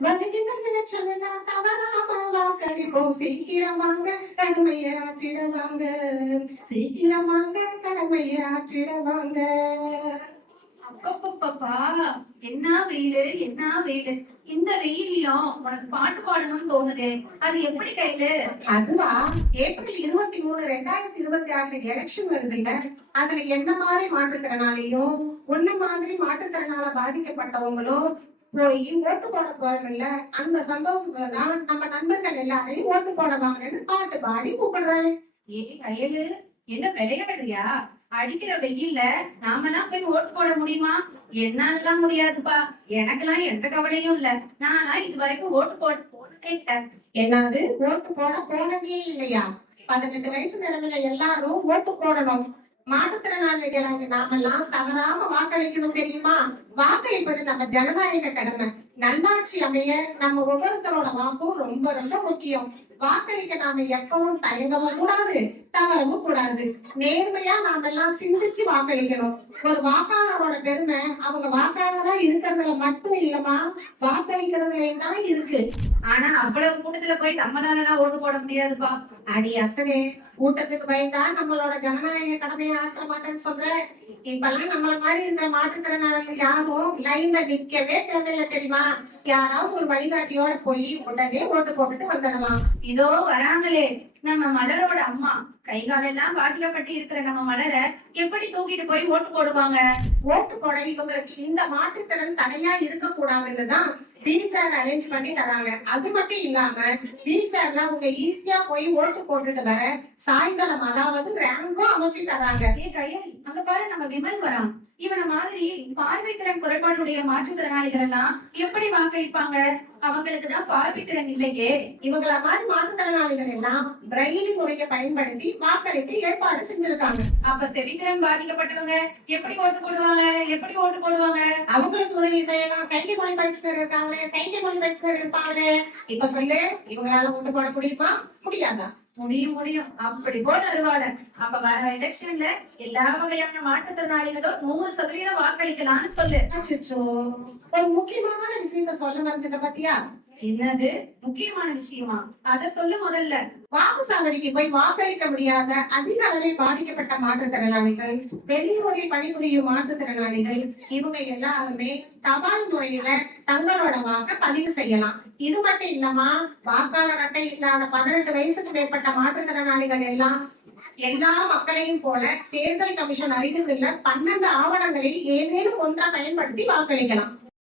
வருகின்ற இலட்சமெல்லாம் தவறாம வாக்களிப்போம். சீக்கிரம் வாங்க கடமையை ஆற்றிட வாங்க. சீக்கிரம் வாங்க கடமையை ஆற்றிட வாங்க. அப்பப்பப்பா, என்ன வெயிலு என்ன வெயிலு! இந்த வெயிலையும் உனக்கு பாட்டு பாடணும்னு தோணுதே, அது எப்படி கையில? அதுவா, ஏப்ரல் 23, 2026 எலெக்ஷன் வருதுல்ல. அதுல என்ன மாதிரி மாற்றுத்திறனாளியும் உன்ன மாதிரி மாற்றுத்திறனால பாதிக்கப்பட்டவங்களும் போய் ஓட்டு போட போறோம்ல. அந்த சந்தோஷத்துலதான் நம்ம நண்பர்கள் எல்லாரையும் ஓட்டு போட வாங்கன்னு பாட்டு பாடி கூப்பிடுறேன். ஏ கையலு, என்ன விளையாடுறியா? அடிக்கிற வெயில்ல நாமெல்லாம் போய் ஓட்டு போட முடியுமா? என்னாலாம் முடியாதுப்பா. எனக்கெல்லாம் எந்த கவலையும் இல்ல. நானா இது வரைக்கும் ஓட்டு போட்டதே இல்ல. என்னது, ஓட்டு போட போனதே இல்லையா? 18 வயசு நிலவுல எல்லாரும் ஓட்டு போடணும். மாற்றுத்திறனாளிகளாக நாமெல்லாம் தவறாம வாக்களிக்கணும் தெரியுமா? வாக்களிப்பது நம்ம ஜனநாயக கடமை. நல்லாட்சி அமைய நம்ம ஒவ்வொருத்தரோட வாக்கும் ரொம்ப ரொம்ப முக்கியம். வாக்களிக்க நாம எப்பவும் தயங்கவும் கூடாது, தவறவும் கூடாது. நேர்மையா நாம எல்லாம் சிந்திச்சு வாக்களிக்கணும். ஒரு வாக்காளரோட பெருமை அவங்க வாக்காளரா இருக்கிறதுல மட்டும் இல்லமா, வாக்களிக்கிறதுலயும் தான் இருக்கு. ஆனா அவ்வளவு கூட்டத்துல போய் நம்மளால ஓட்டு போட முடியாதுப்பா. அடி அசனே, கூட்டத்துக்கு பயந்தா நம்மளோட ஜனநாயக கடமையை ஆற்ற மாட்டேன்னு சொல்ற. இப்பெல்லாம் நம்மள மாதிரி இந்த மாற்றுத்திறனாளிகள் யாரும் லைன்ல நிக்கவே தேவையில்லை தெரியுமா? யாராவது ஒரு வழிகாட்டியோட போய் உடனே ஓட்டு போட்டுட்டு வந்துடலாம். இதோ வராங்களே நம்ம மலரோட அம்மா. கை காலெல்லாம் பாதிக்கப்பட்டு இருக்கிற நம்ம மலரை எப்படி தூக்கிட்டு போய் ஓட்டு போடுவாங்க? ஓட்டு போட இவங்களுக்கு இந்த மாற்றுத்திறன் தடையா இருக்க கூடாதுன்னுதான் வீல் சேர் அரேஞ்ச் பண்ணி தராங்க. அது மட்டும் இல்லாம வீல் சேர்ல அவங்க ஈஸியா போய் ஓட்டு போட்டுட்டு வர சாயந்தரம், அதாவது ரேம்பும் அமைச்சு தராங்க. ஏ கையல், அங்க பாரு நம்ம விமல் வரான். இவன மாதிரி பார்வைத்திறன் குறைபாடுடைய மாற்றுத்திறனாளிகள் எல்லாம் எப்படி வாக்களிப்பாங்க? அவங்களுக்கு தான் பார்வைத்திறன் இல்லையே. இவங்கள மாதிரி மாற்றுத்திறனாளிகள் எல்லாம் பிரெய்லி முறையை பயன்படுத்தி வாக்களிக்க ஏற்பாடு செஞ்சிருக்காங்க. அப்ப செவித்திறன் பாதிக்கப்பட்டவங்க எப்படி ஓட்டு போடுவாங்க? எப்படி ஓட்டு போடுவாங்க? அவங்களுக்கு உதவி செய்யலாம். சைகை மொழி பயிற்சியர் இருக்காங்க, சைகை மொழி பயிற்சியர் இருப்பாங்க. இப்ப சொல்லு, இவங்களால ஓட்டு போட முடியுமா? முடியாதா? முடியும். அப்படி போல அருவாட. அப்ப வர எலெக்ஷன்ல எல்லா வகையான மாற்றுத்திறனாளிகளும் 100% வாக்களிக்கலாம்னு சொல்லு. ஒரு முக்கியமான விஷயத்த சொல்ல மறந்துட்ட பாத்தியா? என்னது முக்கியமான விஷயமா? அத சொல்லு முதல்ல. வாக்குச்சாவடிக்கு போய் வாக்களிக்க முடியாத அதிக அளவில் பாதிக்கப்பட்ட மாற்றுத்திறனாளிகள், வெளியூரில் பணிபுரியும் மாற்றுத்திறனாளிகள், இவங்க எல்லாருமே தபால் முறையில தங்களோட வாக்க பதிவு செய்யலாம். இது மட்டும் இல்லமா, வாக்காளர் அட்டை இல்லாத 18 வயசுக்கு மேற்பட்ட மாற்றுத்திறனாளிகள் எல்லாம் எல்லா மக்களையும் போல தேர்தல் கமிஷன் அறிவித்துள்ள 12 ஆவணங்களில் ஏதேனும் ஒன்றை பயன்படுத்தி வாக்களிக்கலாம்.